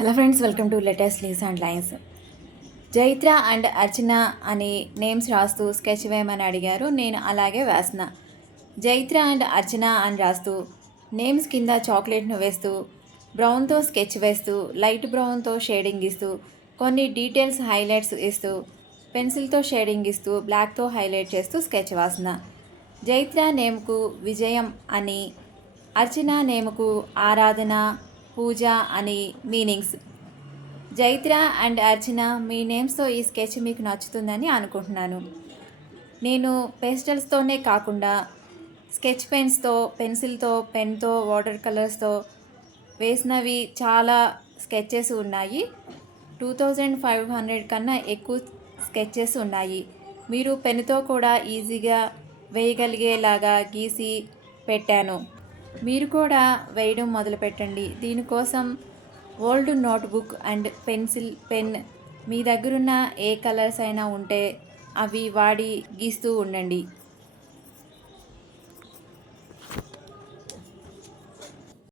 Hello friends, welcome to latest leaves and lines. Jaitra and Archana అని names రాస్తూ sketch వేయమని అడిగారు. నేను అలాగే వేసిన. జైత్ర అండ్ అర్చన అని రాస్తూ నేమ్స్ కింద చాక్లెట్ను వేస్తూ బ్రౌన్తో స్కెచ్ వేస్తూ లైట్ బ్రౌన్తో షేడింగ్ ఇస్తూ కొన్ని డీటెయిల్స్ హైలైట్స్ ఇస్తూ పెన్సిల్తో షేడింగ్ ఇస్తూ బ్లాక్తో హైలైట్ చేస్తూ స్కెచ్ వేసిన. జైత్ర నేమ్కు విజయం అని, అర్చన నేమ్కు ఆరాధన, పూజ అని మీనింగ్స్. జైత్ర అండ్ అర్చన, మీ నేమ్స్తో ఈ స్కెచ్ మీకు నచ్చుతుందని అనుకుంటున్నాను. నేను పేస్టల్స్తోనే కాకుండా స్కెచ్ పెన్స్తో, పెన్సిల్తో, పెన్తో, వాటర్ కలర్స్తో వేసినవి చాలా స్కెచెస్ ఉన్నాయి. 2500 కన్నా ఎక్కువ స్కెచెస్ ఉన్నాయి. మీరు పెన్నుతో కూడా ఈజీగా వేయగలిగేలాగా గీసి పెట్టాను. మీరు కూడా వేయడం మొదలుపెట్టండి. దీనికోసం old notebook and pencil, pen మీ దగ్గరున్న ఏ కలర్స్ అయినా ఉంటే అవి వాడి గీస్తూ ఉండండి.